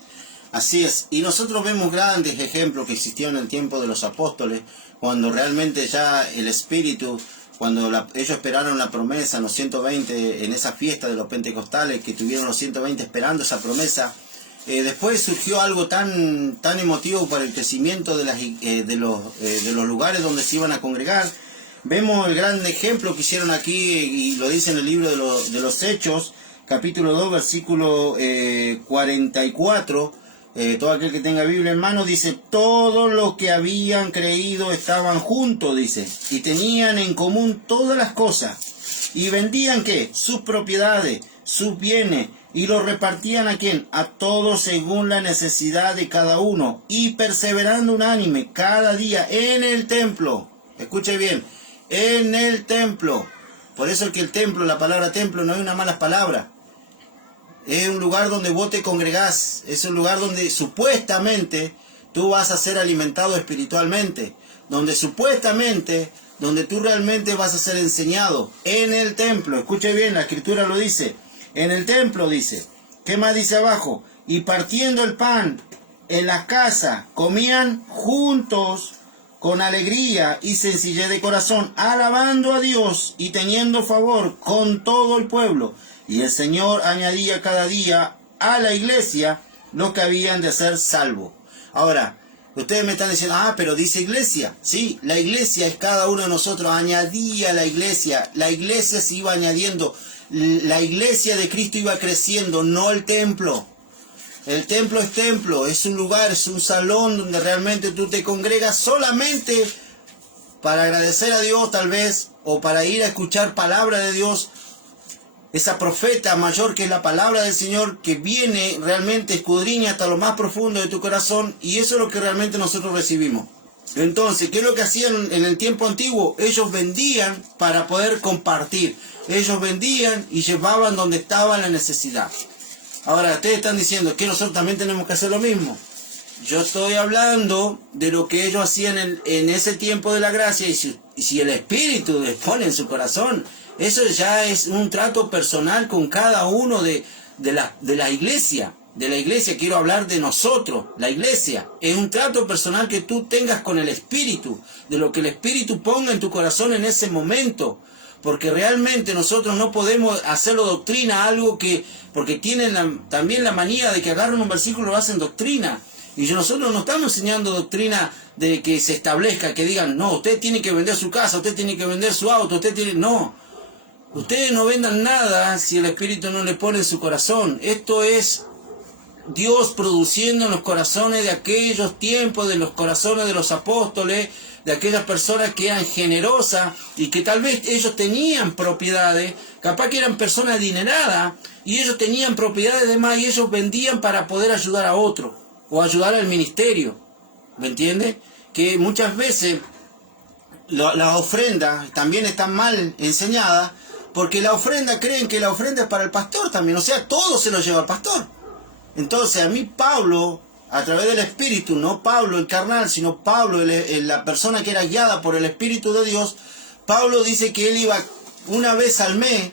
Así es, y nosotros vemos grandes ejemplos que existieron en el tiempo de los apóstoles, cuando realmente ya el Espíritu, cuando ellos esperaron la promesa, los 120, en esa fiesta de los pentecostales, que tuvieron los 120 esperando esa promesa, después surgió algo tan emotivo para el crecimiento de los lugares donde se iban a congregar. Vemos el gran ejemplo que hicieron aquí, y lo dice en el libro de los Hechos, capítulo 2, versículo 44, todo aquel que tenga Biblia en mano, dice, todos los que habían creído estaban juntos, dice, y tenían en común todas las cosas, y vendían, ¿qué? Sus propiedades, sus bienes, y los repartían ¿a quién? A todos según la necesidad de cada uno, y perseverando unánime cada día en el templo, escuche bien, en el templo. Por eso es que el templo, la palabra templo no es una mala palabra. Es un lugar donde vos te congregás, es un lugar donde supuestamente tú vas a ser alimentado espiritualmente, donde supuestamente, donde tú realmente vas a ser enseñado, en el templo. Escuche bien, la escritura lo dice, en el templo dice. ¿Qué más dice abajo? Y partiendo el pan en la casa, comían juntos con alegría y sencillez de corazón, alabando a Dios y teniendo favor con todo el pueblo. Y el Señor añadía cada día a la iglesia los que habían de ser salvos. Ahora, ustedes me están diciendo, pero dice iglesia. Sí, la iglesia es cada uno de nosotros, añadía la iglesia se iba añadiendo. La iglesia de Cristo iba creciendo, no el templo. El templo, es un lugar, es un salón donde realmente tú te congregas solamente para agradecer a Dios tal vez, o para ir a escuchar palabra de Dios, esa profeta mayor que es la palabra del Señor, que viene realmente, escudriña hasta lo más profundo de tu corazón, y eso es lo que realmente nosotros recibimos. Entonces, ¿qué es lo que hacían en el tiempo antiguo? Ellos vendían para poder compartir, ellos vendían y llevaban donde estaba la necesidad. Ahora, ustedes están diciendo que nosotros también tenemos que hacer lo mismo. Yo estoy hablando de lo que ellos hacían en ese tiempo de la gracia, y si el Espíritu les pone en su corazón, eso ya es un trato personal con cada uno de la iglesia. De la iglesia, quiero hablar de nosotros, la iglesia. Es un trato personal que tú tengas con el Espíritu, de lo que el Espíritu ponga en tu corazón en ese momento. Porque realmente nosotros no podemos hacerlo doctrina, algo que, porque tienen también la manía de que agarran un versículo y lo hacen doctrina. Y nosotros no estamos enseñando doctrina de que se establezca, que digan, no, usted tiene que vender su casa, usted tiene que vender su auto, no. Ustedes no vendan nada si el Espíritu no le pone en su corazón. Esto es Dios produciendo en los corazones de aquellos tiempos, de los corazones de los apóstoles, de aquellas personas que eran generosas y que tal vez ellos tenían propiedades, capaz que eran personas adineradas y ellos tenían propiedades de más y ellos vendían para poder ayudar a otro o ayudar al ministerio. ¿Me entiende? Que muchas veces la ofrenda también está mal enseñada, porque la ofrenda, creen que la ofrenda es para el pastor también, o sea, todo se lo lleva al pastor. Entonces a mí Pablo, a través del Espíritu, no Pablo el carnal, sino Pablo, la persona que era guiada por el Espíritu de Dios, Pablo dice que él iba una vez al mes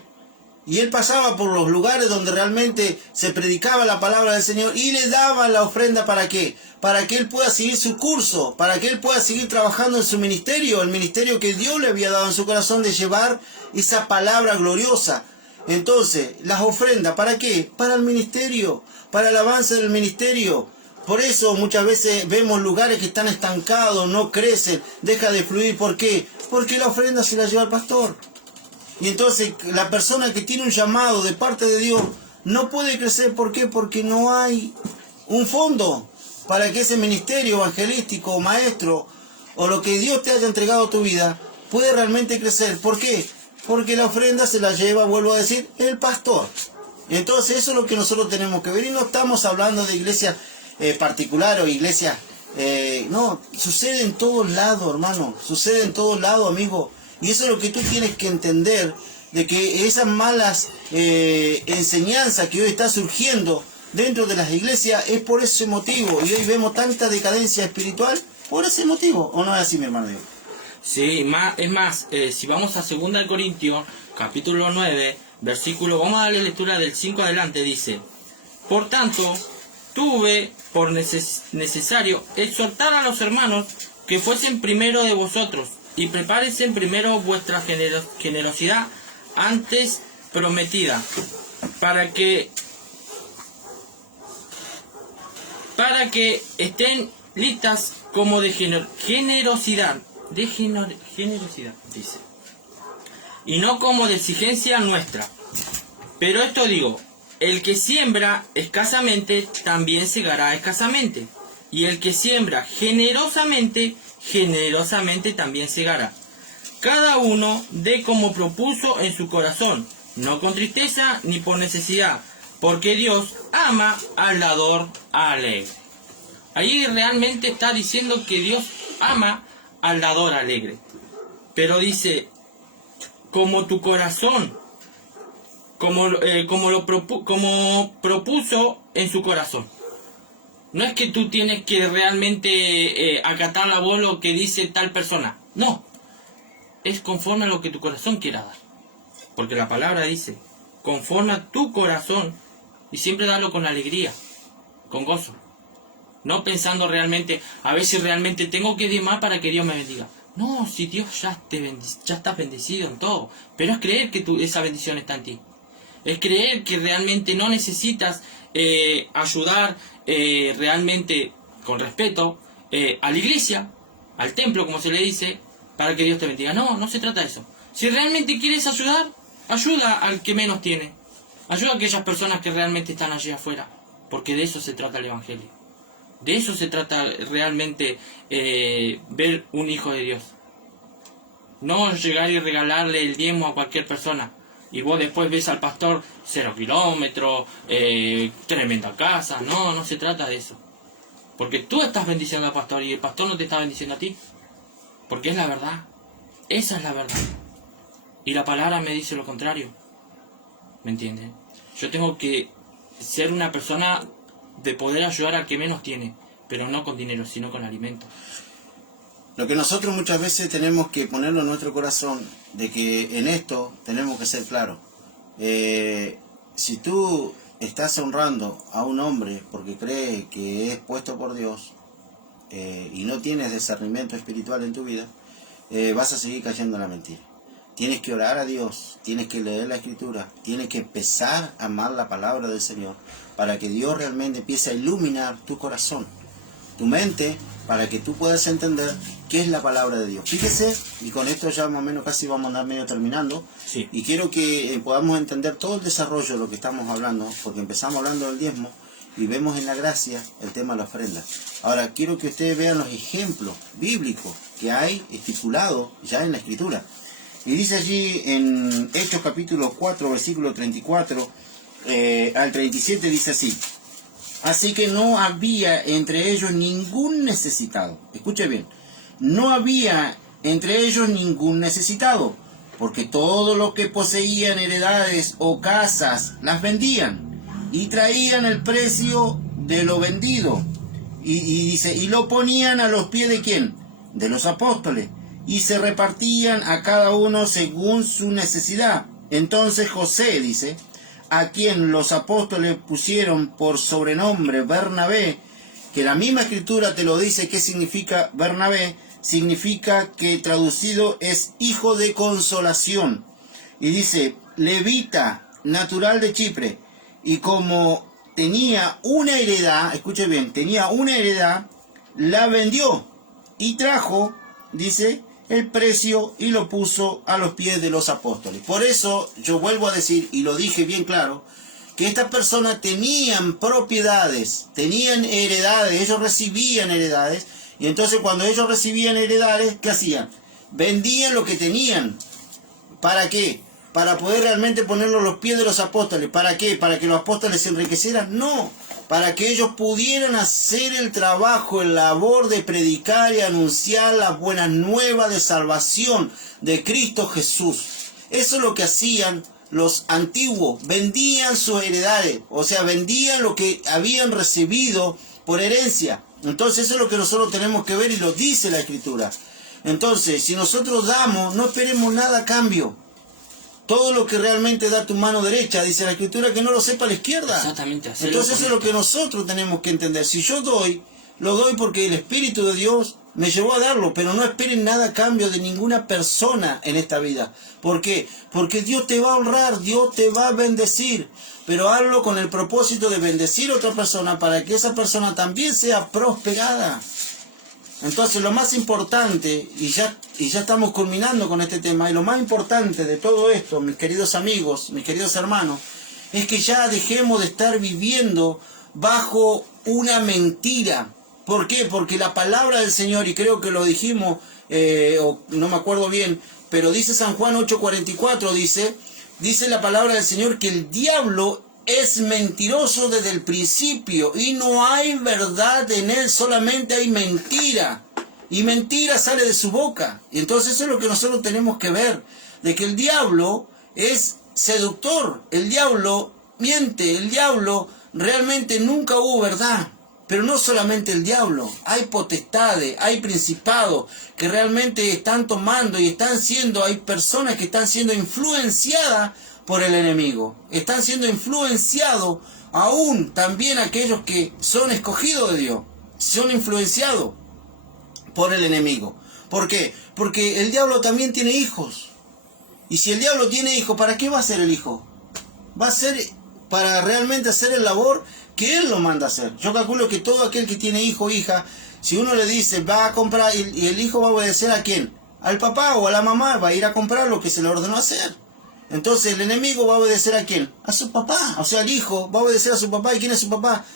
y él pasaba por los lugares donde realmente se predicaba la palabra del Señor y le daban la ofrenda. ¿Para qué? Para que él pueda seguir su curso, para que él pueda seguir trabajando en su ministerio, el ministerio que Dios le había dado en su corazón de llevar esa palabra gloriosa. Entonces, las ofrendas, ¿para qué? Para el ministerio, para el avance del ministerio. Por eso muchas veces vemos lugares que están estancados, no crecen, deja de fluir. ¿Por qué? Porque la ofrenda se la lleva el pastor. Y entonces la persona que tiene un llamado de parte de Dios no puede crecer. ¿Por qué? Porque no hay un fondo para que ese ministerio evangelístico, maestro, o lo que Dios te haya entregado a tu vida, puede realmente crecer. ¿Por qué? Porque la ofrenda se la lleva, vuelvo a decir, el pastor. Entonces eso es lo que nosotros tenemos que ver. Y no estamos hablando de iglesias particulares o iglesias... no, sucede en todos lados, hermano. Sucede en todos lados, amigo. Y eso es lo que tú tienes que entender, de que esas malas enseñanzas que hoy está surgiendo dentro de las iglesias es por ese motivo. Y hoy vemos tanta decadencia espiritual por ese motivo. ¿O no es así, mi hermano Diego? Sí, es más, si vamos a 2 Corintios, capítulo 9, versículo, vamos a darle lectura del 5 adelante, dice: por tanto, tuve por necesario exhortar a los hermanos que fuesen primero de vosotros, y prepárense primero vuestra generosidad antes prometida, para que estén listas como de generosidad, dice, y no como de exigencia nuestra. Pero esto digo, el que siembra escasamente también segará escasamente, y el que siembra generosamente también segará. Cada uno dé como propuso en su corazón, no con tristeza ni por necesidad, porque Dios ama al dador alegre. Ahí realmente está diciendo que Dios ama al dador alegre. Pero dice, como tu corazón, como propuso en su corazón. No es que tú tienes que realmente acatar la voz lo que dice tal persona. No. Es conforme a lo que tu corazón quiera dar. Porque la palabra dice, conforme a tu corazón, y siempre darlo con alegría, con gozo. No pensando realmente, a ver si realmente tengo que diezmar para que Dios me bendiga. No, si Dios ya está bendecido en todo. Pero es creer que esa bendición está en ti. Es creer que realmente no necesitas ayudar realmente con respeto a la iglesia, al templo, como se le dice, para que Dios te bendiga. No, no se trata de eso. Si realmente quieres ayudar, ayuda al que menos tiene. Ayuda a aquellas personas que realmente están allí afuera. Porque de eso se trata el Evangelio. De eso se trata realmente ver un hijo de Dios. No llegar y regalarle el diezmo a cualquier persona. Y vos después ves al pastor 0 kilómetros, tremenda casa. No, no se trata de eso. Porque tú estás bendiciendo al pastor y el pastor no te está bendiciendo a ti. Porque es la verdad. Esa es la verdad. Y la palabra me dice lo contrario. ¿Me entienden? Yo tengo que ser una persona de poder ayudar al que menos tiene. Pero no con dinero, sino con alimento. Lo que nosotros muchas veces tenemos que ponerlo en nuestro corazón, de que en esto tenemos que ser claros. Si tú estás honrando a un hombre porque cree que es puesto por Dios y no tienes discernimiento espiritual en tu vida, vas a seguir cayendo en la mentira. Tienes que orar a Dios, tienes que leer la Escritura, tienes que empezar a amar la palabra del Señor para que Dios realmente empiece a iluminar tu corazón, tu mente, para que tú puedas entender qué es la palabra de Dios. Fíjese, y con esto ya más o menos casi vamos a andar medio terminando, Sí. y quiero que podamos entender todo el desarrollo de lo que estamos hablando, porque empezamos hablando del diezmo, y vemos en la gracia el tema de la ofrenda. Ahora, quiero que ustedes vean los ejemplos bíblicos que hay estipulados ya en la Escritura. Y dice allí en Hechos capítulo 4, versículo 34 al 37, dice así: así que no había entre ellos ningún necesitado. Escuche bien. No había entre ellos ningún necesitado, porque todo lo que poseían, heredades o casas, las vendían y traían el precio de lo vendido. Y dice, y lo ponían a los pies de ¿quién? De los apóstoles. Y se repartían a cada uno según su necesidad. Entonces José, dice, a quien los apóstoles pusieron por sobrenombre Bernabé, que la misma escritura te lo dice. ¿Qué significa Bernabé? Significa que traducido es hijo de consolación. Y dice, levita, natural de Chipre, y como tenía una heredad, escuche bien, tenía una heredad, la vendió y trajo, dice, el precio y lo puso a los pies de los apóstoles. Por eso yo vuelvo a decir, y lo dije bien claro, que estas personas tenían propiedades, tenían heredades, ellos recibían heredades, y entonces cuando ellos recibían heredades, ¿qué hacían? Vendían lo que tenían. ¿Para qué? Para poder realmente ponerlo a los pies de los apóstoles. ¿Para qué? ¿Para que los apóstoles se enriquecieran? No, para que ellos pudieran hacer el trabajo, el labor de predicar y anunciar las buenas nuevas de salvación de Cristo Jesús. Eso es lo que hacían los antiguos, vendían sus heredades, o sea, vendían lo que habían recibido por herencia. Entonces eso es lo que nosotros tenemos que ver, y lo dice la Escritura. Entonces, si nosotros damos, no esperemos nada a cambio. todo lo que realmente da tu mano derecha, dice la Escritura, que no lo sepa la izquierda. Exactamente, hacerlo Entonces eso es lo correcto. que nosotros tenemos que entender. Si yo doy, lo doy porque el Espíritu de Dios me llevó a darlo, pero no esperen nada a cambio de ninguna persona en esta vida. ¿Por qué? Porque Dios te va a honrar, Dios te va a bendecir, pero hazlo con el propósito de bendecir a otra persona para que esa persona también sea prosperada. Entonces lo más importante, y ya estamos culminando con este tema, y lo más importante de todo esto, mis queridos amigos, mis queridos hermanos, es que ya dejemos de estar viviendo bajo una mentira. ¿Por qué? Porque la palabra del Señor, y creo que lo dijimos, o no me acuerdo bien, pero dice San Juan 8:44, dice la palabra del Señor que el diablo es mentiroso desde el principio y no hay verdad en él, solamente hay mentira. Y mentira sale de su boca. Y entonces eso es lo que nosotros tenemos que ver, de que el diablo es seductor, el diablo miente, el diablo realmente nunca hubo verdad. Pero no solamente el diablo, hay potestades, hay principados que realmente están tomando y hay personas que están siendo influenciadas por el enemigo. Están siendo influenciados aún también aquellos que son escogidos de Dios. Son influenciados por el enemigo. ¿Por qué? Porque el diablo también tiene hijos. Y si el diablo tiene hijos, ¿para qué va a ser el hijo? Va a ser para realmente hacer el labor que él lo manda a hacer. Yo calculo que todo aquel que tiene hijo o hija, si uno le dice va a comprar, y el hijo va a obedecer ¿a quién? Al papá o a la mamá, va a ir a comprar lo que se le ordenó hacer. Entonces el enemigo va a obedecer ¿a quién? A su papá. O sea, el hijo va a obedecer a su papá. ¿Y quién es su papá?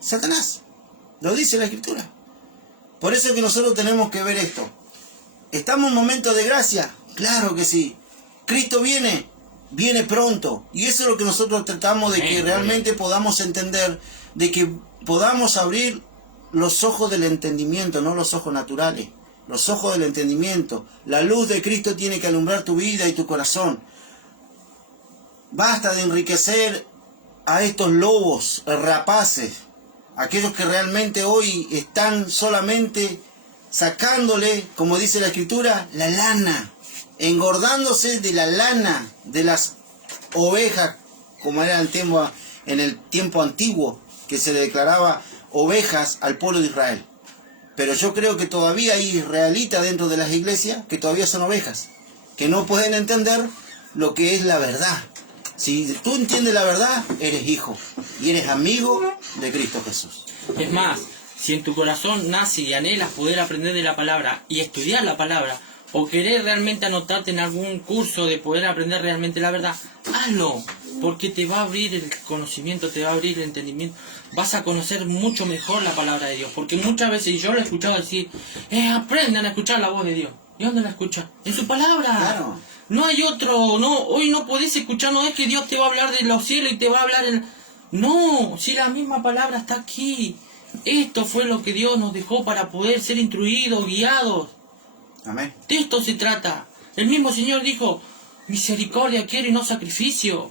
Satanás. Lo dice la Escritura. Por eso es que nosotros tenemos que ver esto. ¿Estamos en momentos de gracia? Claro que sí. Cristo viene pronto. Y eso es lo que nosotros tratamos de que realmente podamos entender, de que podamos abrir los ojos del entendimiento, no los ojos naturales. Los ojos del entendimiento. La luz de Cristo tiene que alumbrar tu vida y tu corazón. Basta de enriquecer a estos lobos rapaces, aquellos que realmente hoy están solamente sacándole, como dice la Escritura, la lana, engordándose de la lana de las ovejas, como era en el tiempo antiguo, que se le declaraba ovejas al pueblo de Israel. Pero yo creo que todavía hay israelitas dentro de las iglesias que todavía son ovejas, que no pueden entender lo que es la verdad. Si tú entiendes la verdad, eres hijo y eres amigo de Cristo Jesús. Es más, si en tu corazón nace y anhelas poder aprender de la palabra y estudiar la palabra, o querer realmente anotarte en algún curso de poder aprender realmente la verdad, hazlo, porque te va a abrir el conocimiento, te va a abrir el entendimiento, vas a conocer mucho mejor la palabra de Dios, porque muchas veces, y yo lo he escuchado decir, aprendan a escuchar la voz de Dios. ¿Y dónde la escuchan? En su palabra. Claro. No hay otro, no, hoy no podés escuchar, no es que Dios te va a hablar de los cielos y te va a hablar en... No, si la misma palabra está aquí. Esto fue lo que Dios nos dejó para poder ser instruidos, guiados. Amén. De esto se trata. El mismo Señor dijo, misericordia quiero y no sacrificio.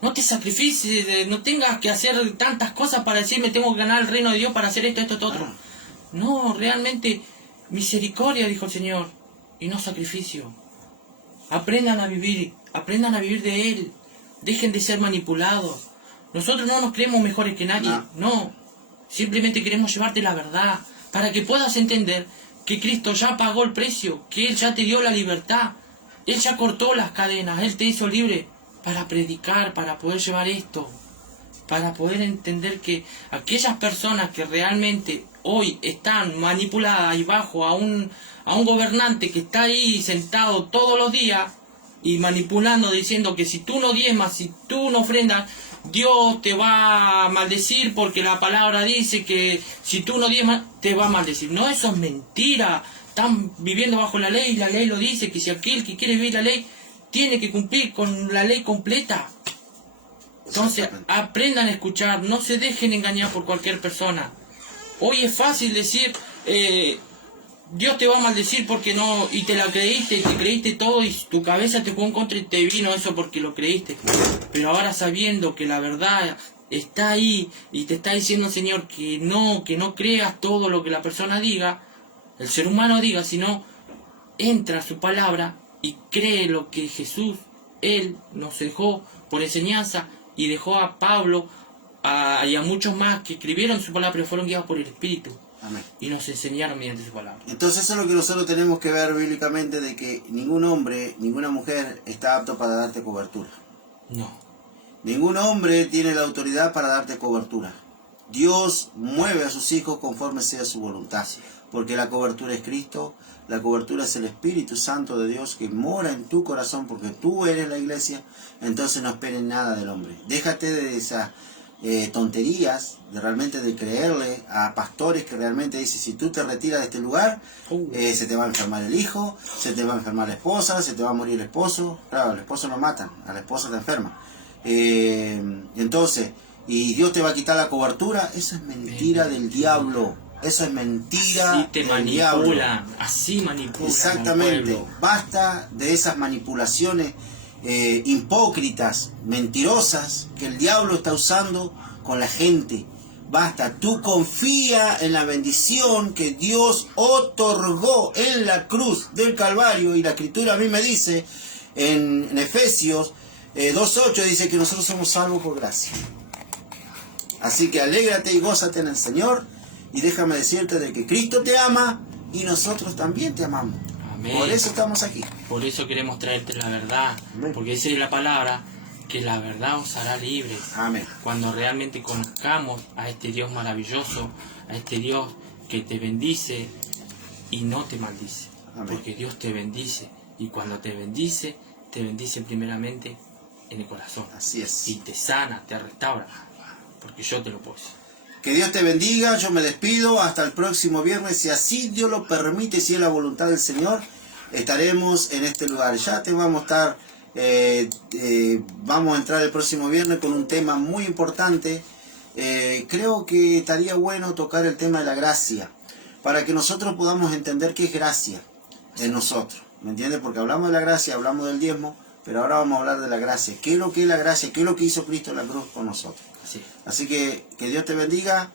No te sacrifices, no tengas que hacer tantas cosas para decirme tengo que ganar el reino de Dios para hacer esto, otro. No, realmente, misericordia, dijo el Señor, y no sacrificio. Aprendan a vivir de Él. Dejen de ser manipulados. Nosotros no nos creemos mejores que nadie, no. Simplemente queremos llevarte la verdad, para que puedas entender que Cristo ya pagó el precio, que Él ya te dio la libertad, Él ya cortó las cadenas, Él te hizo libre para predicar, para poder llevar esto, para poder entender que aquellas personas que realmente hoy están manipuladas y bajo a un gobernante que está ahí sentado todos los días y manipulando, diciendo que si tú no diezmas, si tú no ofrendas, Dios te va a maldecir porque la palabra dice que si tú no diezmas te va a maldecir. No, eso es mentira. Están viviendo bajo la ley lo dice, que si aquel que quiere vivir la ley tiene que cumplir con la ley completa. Entonces aprendan a escuchar, no se dejen engañar por cualquier persona. Hoy es fácil decir Dios te va a maldecir porque no, y te la creíste, y te creíste todo, y tu cabeza te fue en contra y te vino eso porque lo creíste. Pero ahora sabiendo que la verdad está ahí, y te está diciendo el Señor que no creas todo lo que la persona diga, el ser humano diga, sino entra a su palabra y cree lo que Jesús Él nos dejó por enseñanza y dejó a Pablo y a muchos más que escribieron su palabra, pero fueron guiados por el Espíritu. Amén. Y nos enseñaron mediante su palabra. Entonces eso es lo que nosotros tenemos que ver bíblicamente, de que ningún hombre, ninguna mujer está apto para darte cobertura. No. Ningún hombre tiene la autoridad para darte cobertura. Dios mueve a sus hijos conforme sea su voluntad. Porque la cobertura es Cristo, la cobertura es el Espíritu Santo de Dios que mora en tu corazón, porque tú eres la iglesia. Entonces no esperen nada del hombre. Déjate de esas tonterías, de realmente de creerle a pastores que realmente dicen, si tú te retiras de este lugar, se te va a enfermar el hijo, se te va a enfermar la esposa, se te va a morir el esposo. Claro, al esposo lo matan, a la esposa te enferma. Entonces, y Dios te va a quitar la cobertura. Eso es mentira del diablo. Eso es mentira Así te del manipulan, diablo. así manipulan. Exactamente. al pueblo. Basta de esas manipulaciones hipócritas, mentirosas, que el diablo está usando con la gente. Basta, tú confía en la bendición que Dios otorgó en la cruz del Calvario, y la Escritura a mí me dice en Efesios 2:8 dice que nosotros somos salvos por gracia. Así que alégrate y gózate en el Señor, y déjame decirte de que Cristo te ama y nosotros también te amamos. Amén. Por eso estamos aquí. Por eso queremos traerte la verdad. Amén. Porque dice la palabra que la verdad os hará libres. Amén. Cuando realmente conozcamos a este Dios maravilloso, a este Dios que te bendice y no te maldice. Amén. Porque Dios te bendice. Y cuando te bendice primeramente en el corazón. Así es. Y te sana, te restaura. Porque yo te lo puedo decir. Que Dios te bendiga, yo me despido hasta el próximo viernes, si así Dios lo permite, si es la voluntad del Señor, estaremos en este lugar. Ya te vamos a estar, vamos a entrar el próximo viernes con un tema muy importante. Creo que estaría bueno tocar el tema de la gracia, para que nosotros podamos entender qué es gracia en nosotros, ¿me entiendes? Porque hablamos de la gracia, hablamos del diezmo, pero ahora vamos a hablar de la gracia. ¿Qué es lo que es la gracia? ¿Qué es lo que hizo Cristo en la cruz con nosotros? Así que Dios te bendiga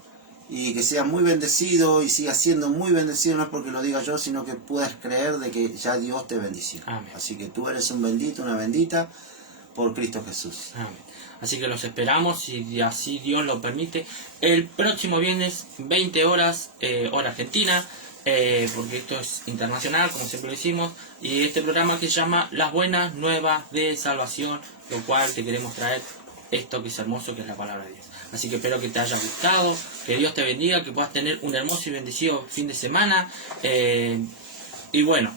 y que seas muy bendecido y sigas siendo muy bendecido, no es porque lo diga yo, sino que puedas creer de que ya Dios te bendició. Amén. Así que tú eres un bendito, una bendita por Cristo Jesús. Amén. Así que los esperamos, si así Dios lo permite, el próximo viernes, 20 horas, hora argentina, porque esto es internacional, como siempre lo decimos, y este programa que se llama Las Buenas Nuevas de Salvación, lo cual te queremos traer esto que es hermoso, que es la palabra de Dios. Así que espero que te haya gustado, que Dios te bendiga, que puedas tener un hermoso y bendecido fin de semana. Y bueno,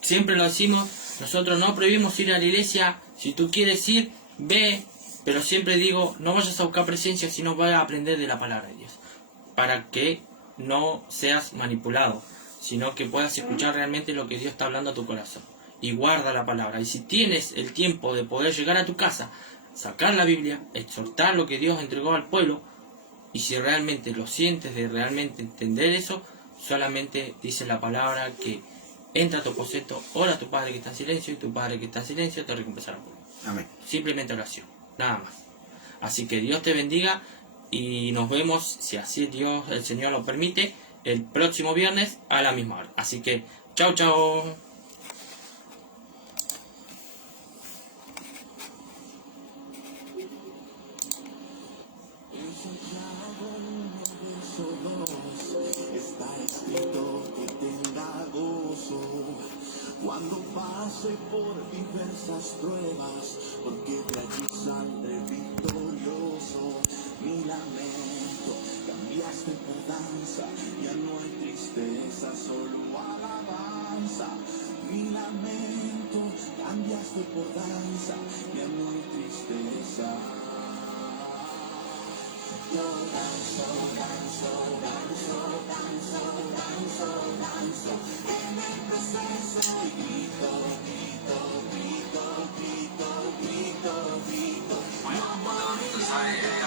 siempre lo decimos, nosotros no prohibimos ir a la iglesia. Si tú quieres ir, ve, pero siempre digo, no vayas a buscar presencia, sino vayas a aprender de la palabra de Dios, para que no seas manipulado, sino que puedas escuchar realmente lo que Dios está hablando a tu corazón. Y guarda la palabra. Y si tienes el tiempo de poder llegar a tu casa, sacar la Biblia, exhortar lo que Dios entregó al pueblo, y si realmente lo sientes de realmente entender eso, solamente dice la palabra que entra a tu aposento, ora a tu Padre que está en silencio, y tu Padre que está en silencio te recompensará. Amén. Simplemente oración, nada más. Así que Dios te bendiga y nos vemos, si así Dios, el Señor lo permite, el próximo viernes a la misma hora. Así que, chao, chao. Está escrito que tenga gozo cuando pase por diversas pruebas, porque de allí saldré victorioso. Mi lamento cambiaste por danza, ya no hay tristeza, solo alabanza. Mi lamento cambiaste por danza, ya no hay tristeza. Yo danzo, danzo, danzo, danzo, danzo, danzo, en el proceso y grito, grito, grito, grito, grito, grito, no moriré.